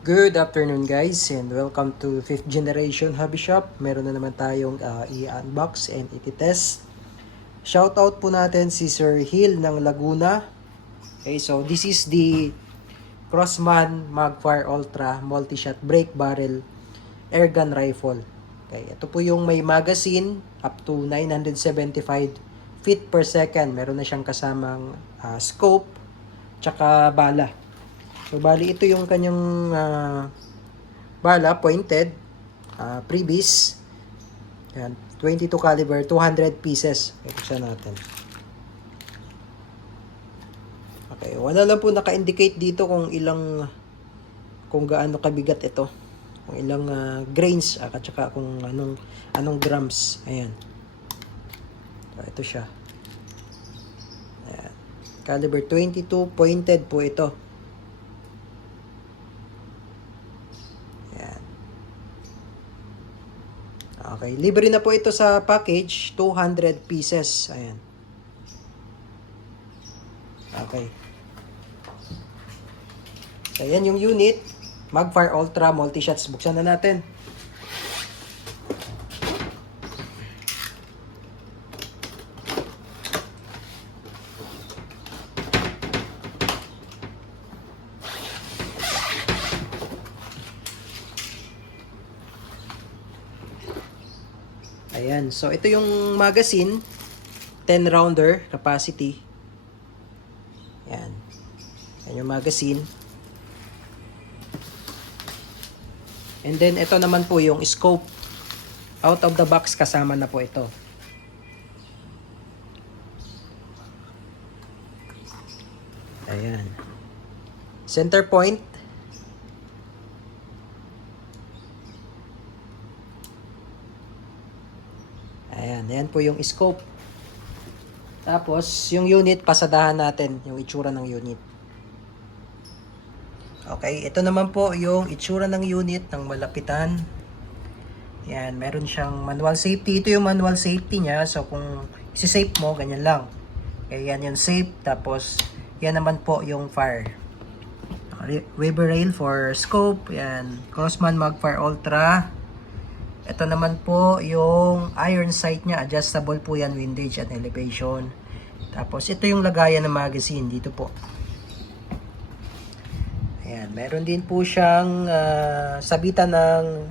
Good afternoon guys and welcome to 5th Generation Hobby Shop. Meron na naman tayong i-unbox and i-test. Shoutout po natin si Sir Hill ng Laguna. Okay, so this is the Crossman Magfire Ultra Multi-Shot Break Barrel Airgun Rifle. Okay, ito po yung may magazine up to 975 feet per second. Meron na siyang kasamang scope tsaka bala. So, bali ito yung kanyang bala, pointed, freebies. Yan, 22 caliber, 200 pieces. Ipuksan natin. Okay, wala lang po naka-indicate dito kung gaano kabigat ito. Kung ilang grains, at saka kung anong grams. Ayan. So, ito siya. Ayan. Caliber 22, pointed po ito. Okay, libre na po ito sa package, 200 pieces. Ayan. Okay. So, ayan yung unit. Magfire Ultra Multi-Shots. Buksan na natin. Ayan. So, ito yung magazine. 10 rounder capacity. Ayan. Ayan yung magazine. And then, ito naman po yung scope. Out of the box, kasama na po ito. Ayan. Center point. Ayan, ayan po yung scope. Tapos, yung unit, pasadahan natin yung itsura ng unit. Okay, ito naman po yung itsura ng unit ng malapitan. Ayan, meron siyang manual safety. Ito yung manual safety niya. So, kung isi-safe mo, ganyan lang. Okay, yan yung safe. Tapos, yan naman po yung fire. Weber rail for scope. Ayan, Crossman Magfire Ultra. Ito naman po yung iron sight niya. Adjustable po yan, windage at elevation. Tapos ito yung lagayan ng magazine dito po. Ayan, meron din po siyang sabitan ng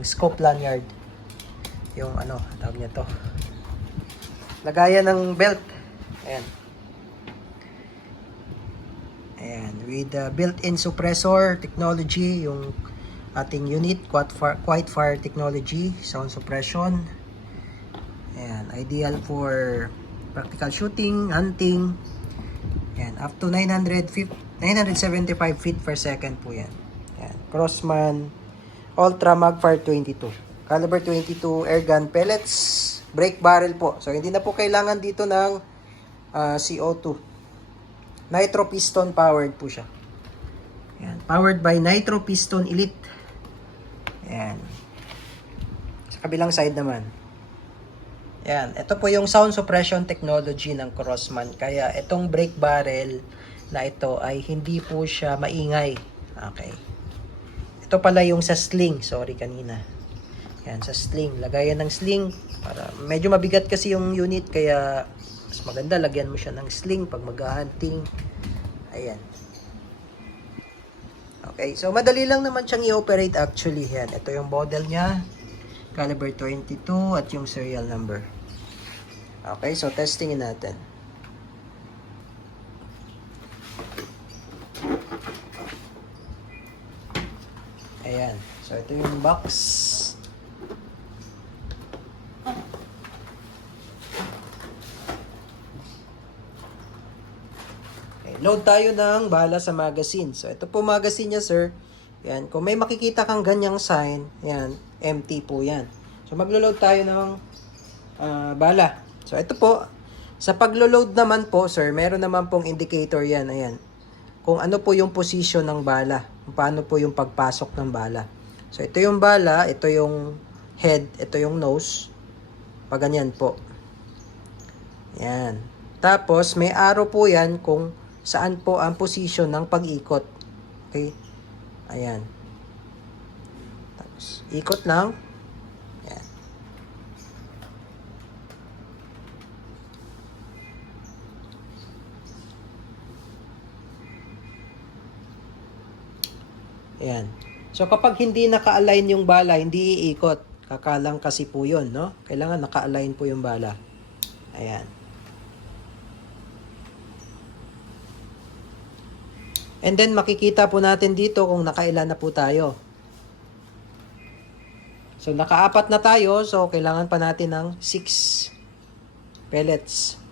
scope lanyard. Yung tawag niya to. Lagayan ng belt. Ayan. Ayan, with built-in suppressor technology, yung ating unit, quiet fire technology, sound suppression. Ayan, ideal for practical shooting, hunting. Ayan, up to 975 feet per second po yan. Ayan, Crossman Ultra Magfire 22. Caliber 22 airgun pellets, break barrel po. So, hindi na po kailangan dito ng CO2. Nitro piston powered po siya. Ayan, powered by Nitro Piston Elite. Ayan. Sa kabilang side naman. Ayan. Ito po yung sound suppression technology ng Crossman. Kaya itong brake barrel na ito ay hindi po siya maingay. Okay. Ito pala yung sa sling. Sorry kanina. Ayan, sa sling. Lagayan ng sling. Para medyo mabigat kasi yung unit. Kaya mas maganda lagyan mo siya ng sling pag mag-hunting. Ayan. Okay, so madali lang naman siyang i-operate actually. Yan, ito yung model niya. Caliber 22 at yung serial number. Okay, so testingin natin. Ayan, so ito yung box. Load tayo ng bala sa magazine. So, ito po magazine niya, sir. Yan. Kung may makikita kang ganyang sign, yan, empty po yan. So, maglo-load tayo ng bala. So, ito po. Sa paglo-load naman po, sir, meron naman pong indicator yan. Ayan. Kung ano po yung position ng bala. Kung paano po yung pagpasok ng bala. So, ito yung bala. Ito yung head. Ito yung nose. Pag ganyan po. Yan. Tapos, may arrow po yan kung saan po ang position ng pag-ikot. Okay? Ayan. Tapos, ikot lang. Ayan. Ayan. So, kapag hindi naka-align yung bala, hindi iikot. Kakalang kasi po yun, no? Kailangan naka-align po yung bala. Ayan. And then, makikita po natin dito kung nakailan na po tayo. So, naka-4 na tayo. So, kailangan pa natin ng 6 pellets.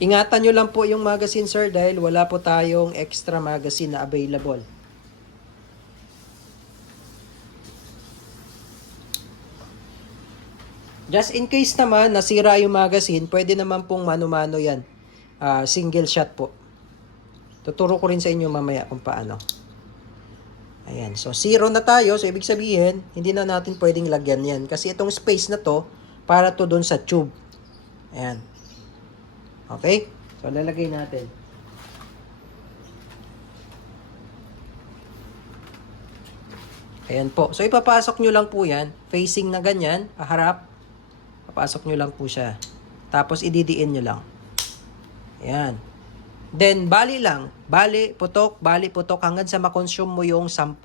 Ingatan nyo lang po yung magazine, sir, dahil wala po tayong extra magazine na available. Just in case naman, nasira yung magazine, pwede naman pong mano-mano yan. Single shot po. Tuturo ko rin sa inyo mamaya kung paano. Ayan, so 0 na tayo. So, ibig sabihin, hindi na natin pwedeng lagyan yan. Kasi itong space na to, para to dun sa tube. Ayan. Okay? So, lalagay natin. Ayan po. So, ipapasok nyo lang po yan. Facing na ganyan, harap. Papasok nyo lang po siya. Tapos, ididiin nyo lang. Ayan. Then, bali lang. Bali, putok, hanggang sa makonsume mo yung 10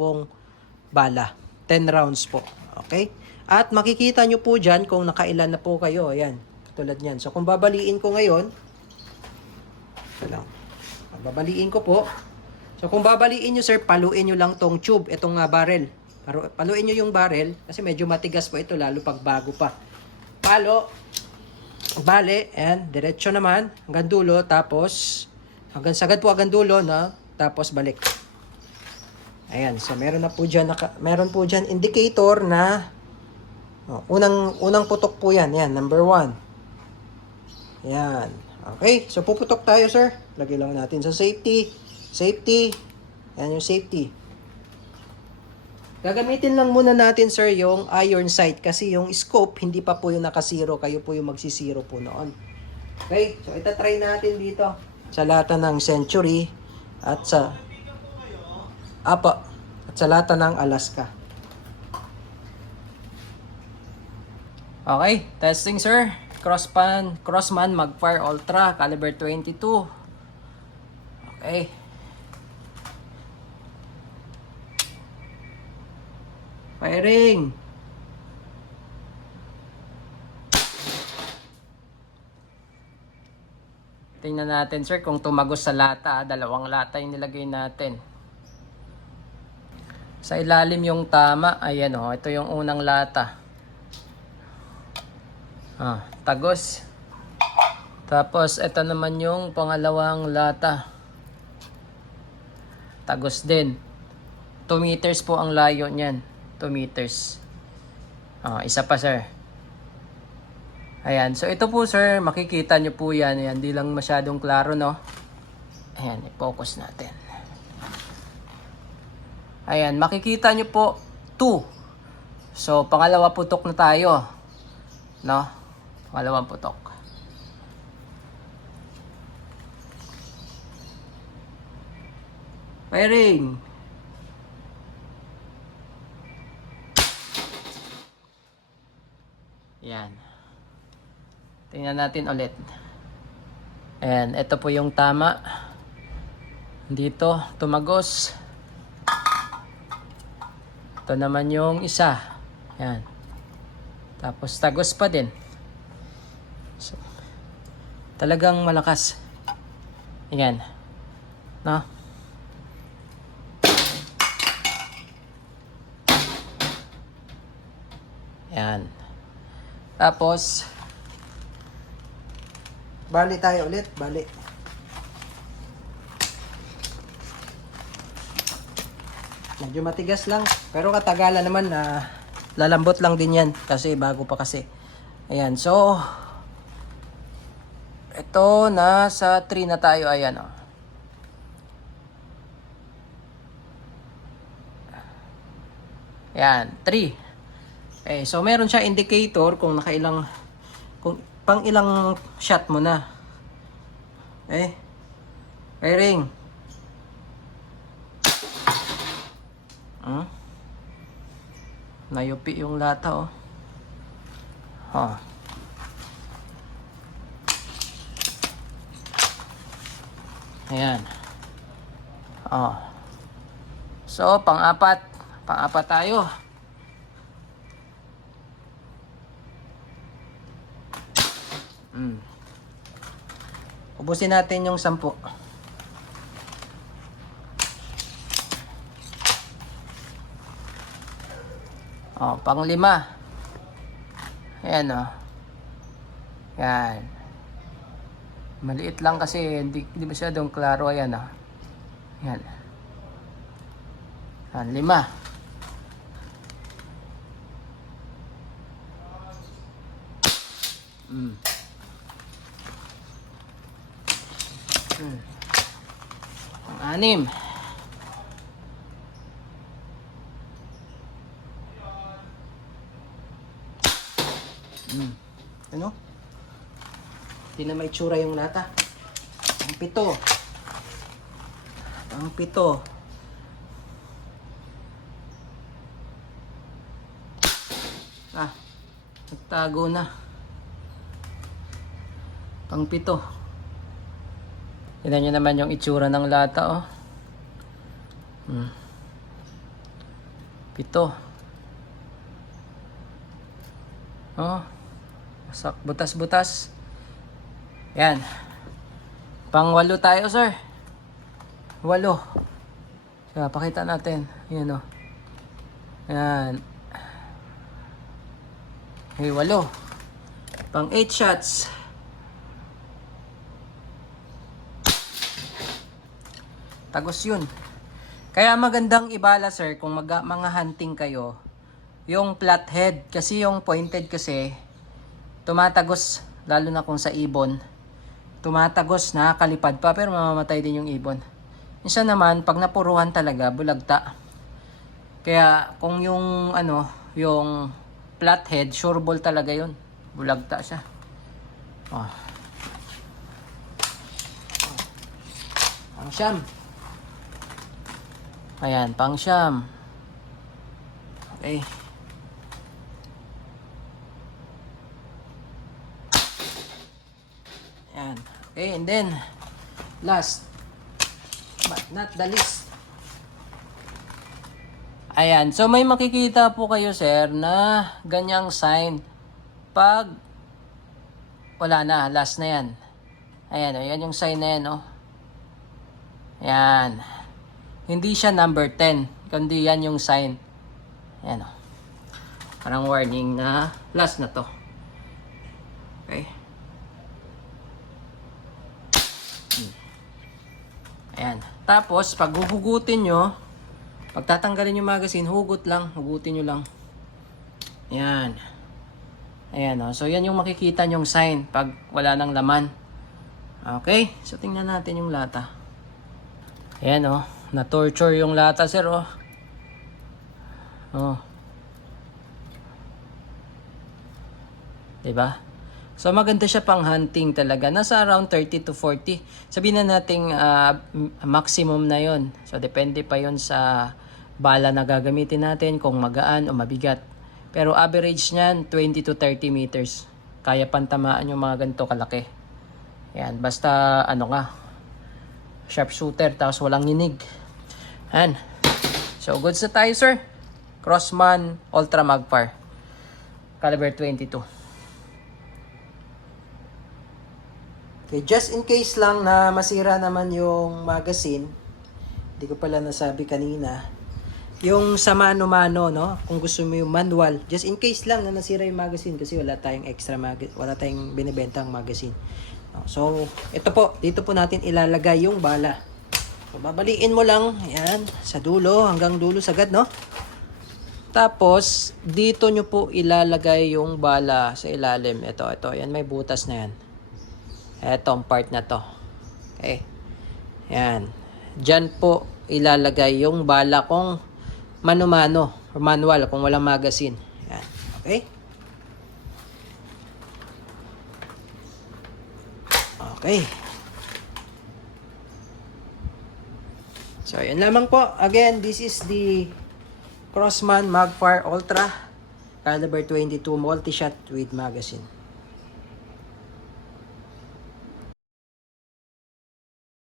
bala. 10 rounds po. Okay? At makikita nyo po dyan kung nakailan na po kayo. Ayan. Tulad nyan. So, kung babaliin ko ngayon, ito lang. Babaliin ko po. So, kung babaliin nyo, sir, paluin nyo lang tong tube, itong barrel. Paluin nyo yung barrel, kasi medyo matigas po ito, lalo pag bago pa. Palo. Bale, and diretso naman, hanggang dulo, tapos, hanggang sagad po hanggang dulo, no? Tapos, balik. Ayan, so meron na po dyan, meron po dyan indicator na, unang putok po yan, yan, number 1. Ayan. Okay, so puputok tayo, sir. Lagay lang natin sa safety. Safety. Ayan yung safety. Gagamitin lang muna natin, sir, yung iron sight. Kasi yung scope, hindi pa po yung nakasiro. Kayo po yung magsisiro po noon. Okay, so itatry natin dito. Sa lata ng Century. At sa lata ng Alaska. Okay, testing, sir. Crossman Magfire Ultra caliber 22. Okay. Firing. Tingnan natin, sir, kung tumagos sa lata. 2 lata yung nilagay natin. Sa ilalim yung tama. Ayan, oh, ito yung unang lata. Tagos. Tapos, ito naman yung pangalawang lata. Tagos din. 2 meters po ang layo niyan. 2 meters. Isa pa, sir. Ayan. So, ito po, sir. Makikita nyo po yan. Ayan. Di lang masyadong klaro, no? Ayan. I-focus natin. Ayan. Makikita nyo po 2. So, pangalawa putok na tayo. No? Pangalawang putok. Firing. Yan. Tingnan natin ulit. Ayan. Ito po yung tama. Dito. Tumagos. Ito naman yung isa. Yan. Tapos tagos pa din. So, talagang malakas. Ayan. No? Ayan. Tapos, bali tayo ulit. Bali. Medyo matigas lang. Pero katagalan naman na lalambot lang din yan. Kasi bago pa kasi. Ayan. So, ito nasa 3 na tayo. Ayan, oh. Yan, 3. Okay, so meron siya indicator kung nakailang, kung pang ilang shot mo na. Okay? Ring. Nayupi yung lata, oh. Ayan. So, pang-apat tayo. Ubusin natin yung 10. Pang-5. Ayan, oh. Yan. Maliit lang kasi hindi masyadong klaro. Ayan, oh. Yan. 5. Pang-6. Ano? Hindi na may tsura yung lata. Pang-7. Nagtago na. Pang-7. Tignan nyo naman yung itsura ng lata, oh. 7. Masak, butas-butas. Yan. Pang-8 tayo, sir. 8. So, pakita natin. Yan, oh. Yan. Okay, 8. Pang-8 shots. Tagos yun. Kaya magandang ibala, sir, kung mga hunting kayo, yung flathead. Kasi yung pointed kasi, tumatagos, lalo na kung sa ibon. Tumatagos, nakakalipad pa, pero mamamatay din yung ibon. Minsan naman, pag napuruhan talaga, bulagta. Kaya, kung yung, yung flathead, sure ball talaga yun. Bulagta siya. Pang-9. Ayan, pang-9. Okay. Ayan. Okay, and then, last, but not the least. Ayan, so may makikita po kayo, sir, na ganyang sign. Pag wala na, last na yan. Ayan, ayan yung sign na yan, oh. Ayan. Hindi siya number 10, kundi yan yung sign. Ayan, oh. Parang warning na last na to. Okay. Ayan. Tapos, pag huhugutin nyo, pag tatanggalin yung magazine, hugutin nyo lang. Ayan. Ayan, oh. So, yan yung makikita nyong sign pag wala nang laman. Okay. So, tingnan natin yung lata. Ayan, oh. Na-torture yung lata, sir, oh. Oh. Diba? So, maganda siya pang hunting talaga. Nasa around 30 to 40. Sabihin na natin maximum na yon. So, depende pa yon sa bala na gagamitin natin, kung magaan o mabigat. Pero average niyan, 20 to 30 meters. Kaya pantamaan yung mga ganito kalaki. Yan, basta sharpshooter, tapos walang ninig. Yan. So, goods na tayo, sir. Crossman Ultra Magpar. Caliber 22. Okay, just in case lang na masira naman yung magazine, hindi ko pala nasabi kanina, yung sa mano-mano, no? Kung gusto mo yung manual, just in case lang na nasira yung magazine kasi wala tayong extra wala tayong binibentang magazine. So, ito po, dito po natin ilalagay yung bala. So, babaliin mo lang, ayan, sa dulo, hanggang dulo sagad, no? Tapos, dito nyo po ilalagay yung bala sa ilalim. Ito, yan, may butas na yan. Etong part na to. Okay. Yan. Diyan po ilalagay yung bala kung mano-mano or manual kung walang magazine. Yan. Okay? Okay. So, yan lamang po. Again, this is the Crossman Magfire Ultra caliber 22 multi-shot with magazine.